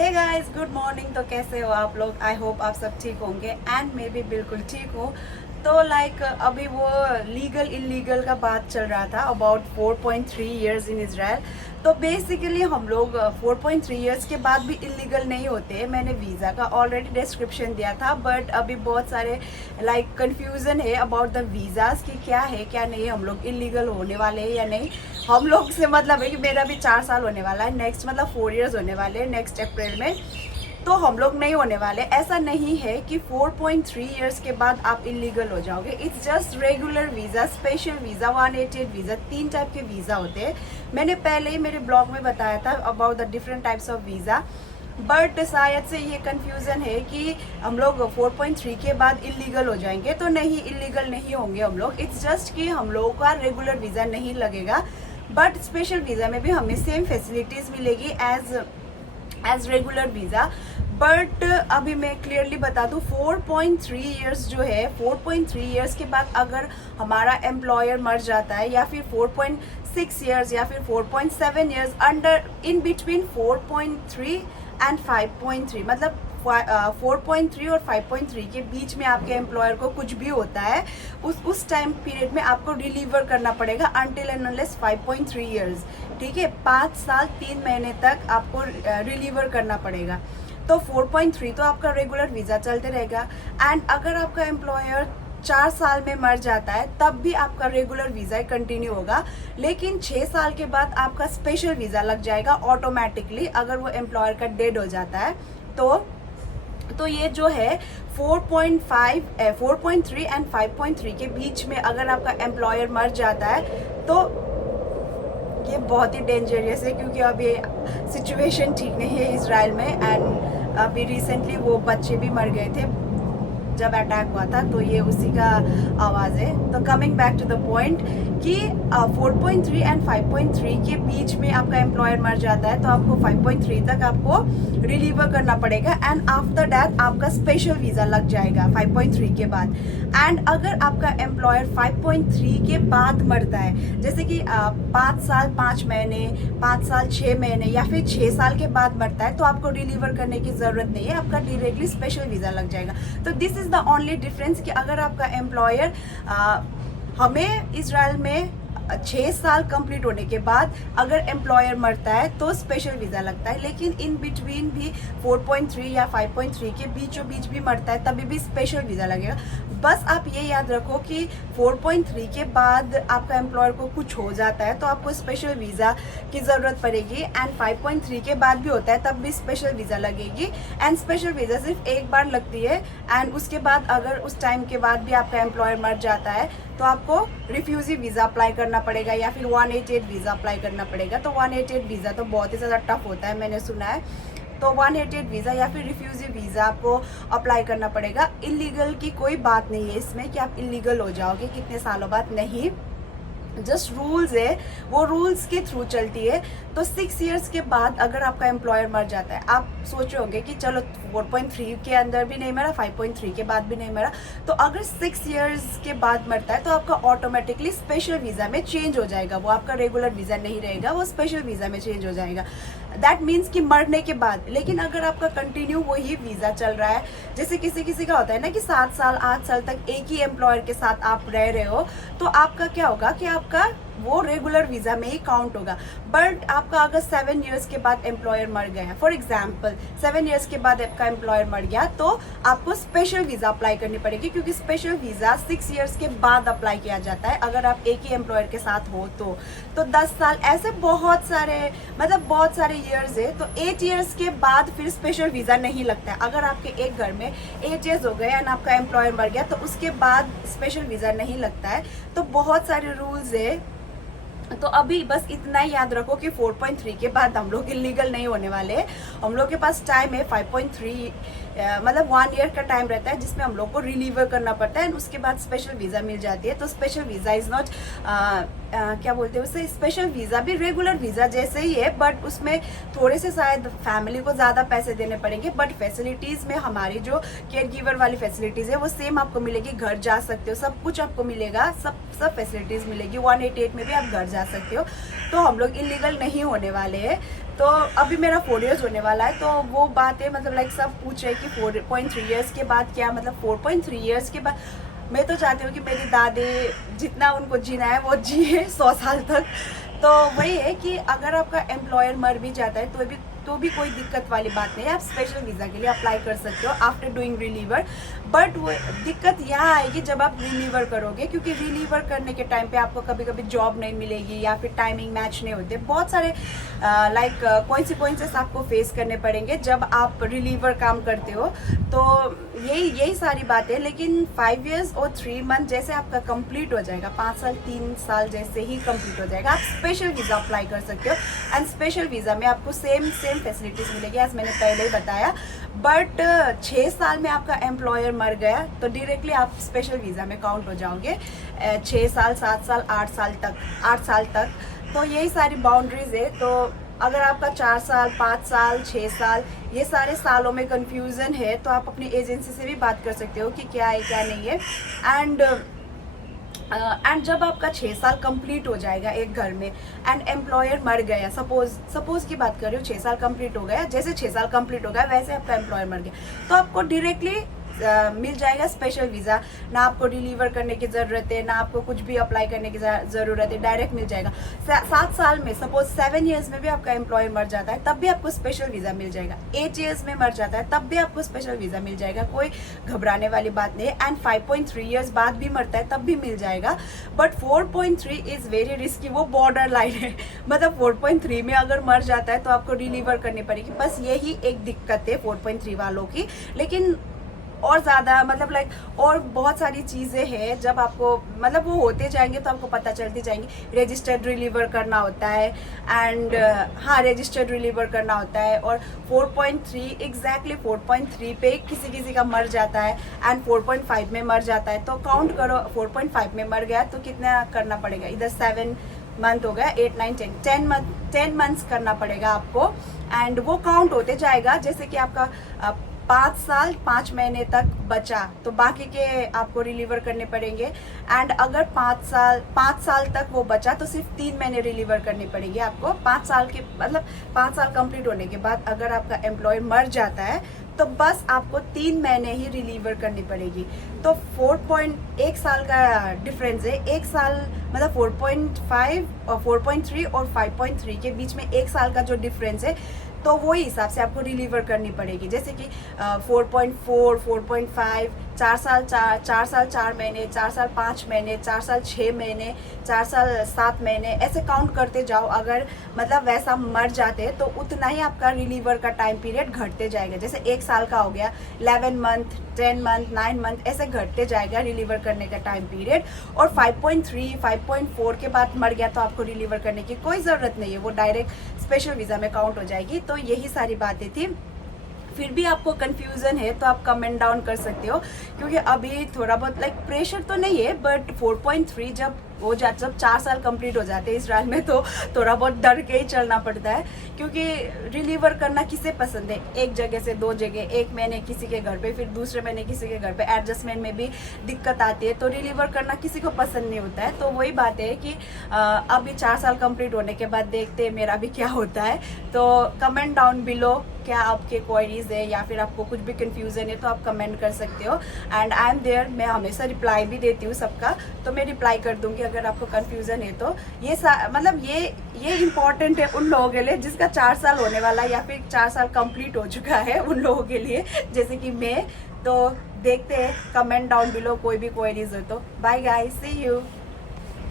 Hey guys, good morning. तो कैसे हो आप लोग? आई होप आप सब ठीक होंगे एंड मैं भी बिल्कुल ठीक हूँ। तो अभी वो लीगल इलीगल का बात चल रहा था अबाउट 4.3 इयर्स इन इजराइल। तो बेसिकली हम लोग 4.3 इयर्स के बाद भी इलीगल नहीं होते। मैंने वीज़ा का ऑलरेडी डिस्क्रिप्शन दिया था, बट अभी बहुत सारे कंफ्यूजन है अबाउट द वीज़ाज़ कि क्या है क्या नहीं, हम लोग इलीगल होने वाले हैं या नहीं। हम लोग से मतलब है कि मेरा भी 4 साल होने वाला है, नेक्स्ट मतलब 4 इयर्स होने वाले हैं नेक्स्ट अप्रैल में। तो हम लोग नहीं होने वाले। ऐसा नहीं है कि 4.3 इयर्स के बाद आप इलीगल हो जाओगे। It's just regular visa, special visa, 188 visa, 3 type के वीज़ा होते हैं। मैंने पहले ही मेरे ब्लॉग में बताया था about the different types of visa, but शायद से ये कंफ्यूजन है कि हम लोग 4.3 के बाद इलीगल हो जाएंगे। तो नहीं, इलीगल नहीं होंगे हम लोग। इट्स जस्ट कि हम लोगों का रेगुलर वीज़ा नहीं लगेगा, बट स्पेशल वीज़ा में भी हमें सेम फैसिलिटीज़ मिलेगी एज रेगुलर वीज़ा। बट अभी मैं क्लियरली बता दूँ, 4.3 इयर्स जो है, 4.3 इयर्स के बाद अगर हमारा एम्प्लॉयर मर जाता है, या फिर 4.6 इयर्स या फिर 4.7 years under in between 4.3 and 5.3, मतलब 4.3 और 5.3 के बीच में आपके एम्प्लॉयर को कुछ भी होता है, उस टाइम पीरियड में आपको डिलीवर करना पड़ेगा अनटिल एंड अनलेस 5.3 इयर्स। ठीक है, 5 साल 3 महीने तक आपको डिलीवर करना पड़ेगा। तो 4.3 तो आपका रेगुलर वीज़ा चलते रहेगा। एंड अगर आपका एम्प्लॉयर 4 साल में मर जाता है तब भी आपका रेगुलर वीज़ा कंटिन्यू होगा, लेकिन 6 साल के बाद आपका स्पेशल वीज़ा लग जाएगा ऑटोमेटिकली अगर वो एम्प्लॉयर का डेड हो जाता है। तो ये जो है 4.3 एंड 5.3 के बीच में अगर आपका एम्प्लॉयर मर जाता है तो ये बहुत ही डेंजरस है, क्योंकि अभी सिचुएशन ठीक नहीं है इजराइल में। एंड अभी रिसेंटली वो बच्चे भी मर गए थे जब अटैक हुआ था, तो ये उसी का आवाज़ है। तो coming back to the point कि 4.3 एंड 5.3 के बीच में आपका एम्प्लॉयर मर जाता है तो आपको 5.3 तक आपको रिलीवर करना पड़ेगा, एंड आफ्टर दैट आपका स्पेशल वीज़ा लग जाएगा 5.3 के बाद। एंड अगर आपका एम्प्लॉयर 5.3 के बाद मरता है, जैसे कि 5 साल 5 महीने, 5 साल 6 महीने या फिर 6 साल के बाद मरता है, तो आपको डिलीवर करने की ज़रूरत नहीं है, आपका डायरेक्टली स्पेशल वीज़ा लग जाएगा। तो this is the only difference कि अगर आपका एम्प्लॉयर हमें इजराइल में 6 साल कंप्लीट होने के बाद अगर एम्प्लॉयर मरता है तो स्पेशल वीज़ा लगता है, लेकिन इन बिटवीन भी 4.3 या 5.3 के बीचों बीच भी मरता है तभी भी स्पेशल वीज़ा लगेगा। बस आप ये याद रखो कि 4.3 के बाद आपका एम्प्लॉयर को कुछ हो जाता है तो आपको स्पेशल वीज़ा की ज़रूरत पड़ेगी, एंड 5.3 के बाद भी होता है तब भी स्पेशल वीज़ा लगेगी। एंड स्पेशल वीज़ा सिर्फ एक बार लगती है, एंड उसके बाद अगर उस टाइम के बाद भी आपका एम्प्लॉयर मर जाता है तो आपको रिफ्यूजी वीज़ा अप्लाई करना पड़ेगा या फिर 188 वीज़ा अप्लाई करना पड़ेगा। तो 188 वीज़ा तो बहुत ही ज़्यादा टफ होता है, मैंने सुना है। तो 188 वीज़ा या फिर रिफ्यूजी वीज़ा आपको अप्लाई करना पड़ेगा। इलीगल की कोई बात नहीं है इसमें कि आप इलीगल हो जाओगे कितने सालों बाद, नहीं, जस्ट रूल्स है, वो रूल्स के थ्रू चलती है। तो 6 इयर्स के बाद अगर आपका एम्प्लॉयर मर जाता है, आप सोच रहे होंगे कि चलो 4.3 के अंदर भी नहीं मरा, 5.3 के बाद भी नहीं मरा, तो अगर 6 इयर्स के बाद मरता है तो आपका ऑटोमेटिकली स्पेशल वीज़ा में चेंज हो जाएगा, वो आपका रेगुलर वीज़ा नहीं रहेगा, वो स्पेशल वीज़ा में चेंज हो जाएगा। दैट मीन्स कि मरने के बाद। लेकिन अगर आपका कंटिन्यू वही वीज़ा चल रहा है, जैसे किसी किसी का होता है ना कि 7 साल 8 साल तक एक ही एम्प्लॉयर के साथ आप रह रहे हो, तो आपका क्या होगा कि आपका वो रेगुलर वीज़ा में ही काउंट होगा। बट आपका अगर 7 इयर्स के बाद एम्प्लॉयर मर गया, फॉर एग्जाम्पल 7 इयर्स के बाद आपका एम्प्लॉयर मर गया, तो आपको स्पेशल वीज़ा अप्लाई करनी पड़ेगी, क्योंकि स्पेशल वीज़ा 6 इयर्स के बाद अप्लाई किया जाता है अगर आप एक ही एम्प्लॉयर के साथ हो तो 10 साल, ऐसे बहुत सारे ईयर्स है। तो 8 इयर्स के बाद फिर स्पेशल वीज़ा नहीं लगता है। अगर आपके एक घर में 8 इयर्स हो गए एंड आपका एम्प्लॉयर मर गया तो उसके बाद स्पेशल वीज़ा नहीं लगता है। तो बहुत सारे रूल्स है। तो अभी बस इतना ही याद रखो कि 4.3 के बाद हम लोग इलीगल नहीं होने वाले हैं। हम लोग के पास टाइम है 5.3, मतलब 1 ईयर का टाइम रहता है जिसमें हम लोग को रिलीवर करना पड़ता है, उसके बाद स्पेशल वीज़ा मिल जाती है। तो स्पेशल वीज़ा इज़ नॉट क्या बोलते हैं उससे, स्पेशल वीज़ा भी रेगुलर वीज़ा जैसे ही है, बट उसमें थोड़े से शायद फैमिली को ज़्यादा पैसे देने पड़ेंगे, बट फैसिलिटीज़ में हमारी जो केयर गिवर वाली फैसिलिटीज़ है वो सेम आपको मिलेगी। घर जा सकते हो, सब कुछ आपको मिलेगा, सब फैसिलिटीज़ मिलेगी। 188 में भी आप घर जा सकते हो। तो हम लोग इलीगल नहीं होने वाले हैं। तो अभी मेरा 4 इयर्स होने वाला है, तो वो बात है मतलब लाइक सब पूछ रहे कि 4.3 इयर्स के बाद क्या, मतलब 4.3 इयर्स के बाद मैं तो चाहती हूँ कि मेरी दादी जितना उनको जीना है वो जिए 100 साल तक। तो वही है कि अगर आपका एम्प्लॉयर मर भी जाता है तो भी कोई दिक्कत वाली बात नहीं है, आप स्पेशल वीज़ा के लिए अप्लाई कर सकते हो आफ्टर डूइंग रिलीवर। बट वो दिक्कत यहाँ आएगी जब आप रिलीवर करोगे, क्योंकि रिलीवर करने के टाइम पे आपको कभी कभी जॉब नहीं मिलेगी या फिर टाइमिंग मैच नहीं होते, बहुत सारे लाइक कॉन्सिक्वेंसेस आपको फेस करने पड़ेंगे जब आप रिलीवर काम करते हो। तो यही सारी बातें। लेकिन 5 इयर्स और 3 मंथ जैसे आपका कंप्लीट हो जाएगा, 5 साल 3 साल जैसे ही कंप्लीट हो जाएगा, आप स्पेशल वीज़ा अप्लाई कर सकते हो। एंड स्पेशल वीज़ा में आपको सेम फैसिलिटीज़ मिलेगी एज मैंने पहले ही बताया। बट 6 साल में आपका एम्प्लॉयर मर गया तो डायरेक्टली आप स्पेशल वीज़ा में काउंट हो जाओगे 6 साल 7 साल 8 साल तक। तो यही सारी बाउंड्रीज है। तो अगर आपका 4 साल 5 साल 6 साल ये सारे सालों में कंफ्यूजन है तो आप अपनी एजेंसी से भी बात कर सकते हो कि क्या है क्या नहीं है। एंड जब आपका 6 साल कंप्लीट हो जाएगा एक घर में एंड एम्प्लॉयर मर गया, सपोज की बात कर रही हूँ, 6 साल कंप्लीट हो गया, जैसे 6 साल कंप्लीट हो गया वैसे आपका एम्प्लॉयर मर गया, तो आपको डायरेक्टली मिल जाएगा स्पेशल वीज़ा। ना आपको डिलीवर करने की ज़रूरत है, ना आपको कुछ भी अप्लाई करने की ज़रूरत है, डायरेक्ट मिल जाएगा। 7 साल में सपोज 7 इयर्स में भी आपका एम्प्लॉयर मर जाता है तब भी आपको स्पेशल वीज़ा मिल जाएगा। 8 इयर्स में मर जाता है तब भी आपको स्पेशल वीज़ा मिल जाएगा, कोई घबराने वाली बात नहीं है। एंड 5.3 इयर्स बाद भी मरता है तब भी मिल जाएगा। बट 4.3 इज़ वेरी रिस्की, वो बॉर्डर लाइन है। मतलब 4.3 में अगर मर जाता है तो आपको डिलीवर करनी पड़ेगी, बस यही एक दिक्कत है 4.3 वालों की। लेकिन और ज़्यादा मतलब लाइक और बहुत सारी चीज़ें हैं, जब आपको मतलब वो होते जाएंगे तो आपको पता चलती जाएंगी। रजिस्टर्ड रिलीवर करना होता है एंड हाँ रजिस्टर्ड रिलीवर करना होता है। और 4.3 एग्जैक्टली 4.3 पे किसी का मर जाता है एंड 4.5 में मर जाता है, तो काउंट करो 4.5 में मर गया तो कितना करना पड़ेगा, इधर 7 मंथ हो गया, 8 9 10 मंथ्स करना पड़ेगा आपको। एंड वो काउंट होते जाएगा, जैसे कि आपका 5 साल 5 महीने तक बचा तो बाकी के आपको रिलीवर करने पड़ेंगे। एंड अगर 5 साल तक वो बचा तो सिर्फ 3 महीने रिलीवर करनी पड़ेगी आपको। 5 साल के मतलब 5 साल कंप्लीट होने के बाद अगर आपका एम्प्लॉय मर जाता है तो बस आपको 3 महीने ही रिलीवर करनी पड़ेगी। तो 1 साल का डिफरेंस है। 1 साल मतलब 4.5 और 4.3 और 5.3 के बीच में 1 साल का जो डिफरेंस है तो वही हिसाब से आपको रिलीवर करनी पड़ेगी। जैसे कि 4.4 4.5 4 साल 4 महीने, 4 साल 5 महीने, 4 साल 6 महीने, 4 साल 7 महीने, ऐसे काउंट करते जाओ। अगर मतलब वैसा मर जाते तो उतना ही आपका रिलीवर का टाइम पीरियड घटते जाएगा। जैसे 1 साल का हो गया 11 मंथ 10 मंथ 9 मंथ ऐसे घटते जाएगा रिलीवर करने का टाइम पीरियड। और 5.3 5.4 के बाद मर गया तो आपको रिलीवर करने की कोई ज़रूरत नहीं है, वो डायरेक्ट स्पेशल वीज़ा में काउंट हो जाएगी। तो यही सारी बातें थी। फिर भी आपको कंफ्यूजन है तो आप कमेंट डाउन कर सकते हो, क्योंकि अभी थोड़ा बहुत लाइक प्रेशर तो नहीं है, बट 4.3 जब 4 साल कंप्लीट हो जाते हैं इसराइल में तो थोड़ा बहुत डर के ही चलना पड़ता है। क्योंकि रिलीवर करना किसे पसंद है, एक जगह से 2 जगह, एक महीने किसी के घर पे फिर दूसरे महीने किसी के घर पे, एडजस्टमेंट में भी दिक्कत आती है। तो रिलीवर करना किसी को पसंद नहीं होता है। तो वही बात है कि अभी 4 साल कंप्लीट होने के बाद देखते हैं मेरा भी क्या होता है। तो कमेंट डाउन बिलो क्या आपके क्वेरीज है या फिर आपको कुछ भी कंफ्यूजन है तो आप कमेंट कर सकते हो। एंड आई एम देयर, मैं हमेशा रिप्लाई भी देती हूँ सबका, तो मैं रिप्लाई कर दूंगी अगर आपको कंफ्यूजन है तो। ये मतलब ये इम्पॉर्टेंट है उन लोगों के लिए जिसका 4 साल होने वाला या फिर 4 साल कंप्लीट हो चुका है, उन लोगों के लिए जैसे कि मैं। तो देखते हैं, कमेंट डाउन बिलो कोई भी क्वेरीज हो तो। Bye guys, see you.